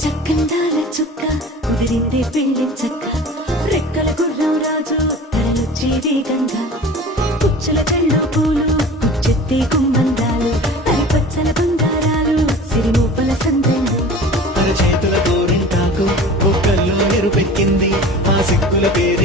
చక్కందాల చుక్క కుదిరిందే పెళ్లి చక్క రెక్కల గుర్రం రాజు తరలొచ్చే వేగంగా పుచ్చుల చెళ్ళు పూలు పుచ్చెత్తే గుమ్మందాలు అరిపచ్చల బంగారాలు సిరిమూపల సందెండు చేతుల గోరింటాకు బొక్కల్లో ఎరుపెక్కింది ఆ సిక్కుల పేరు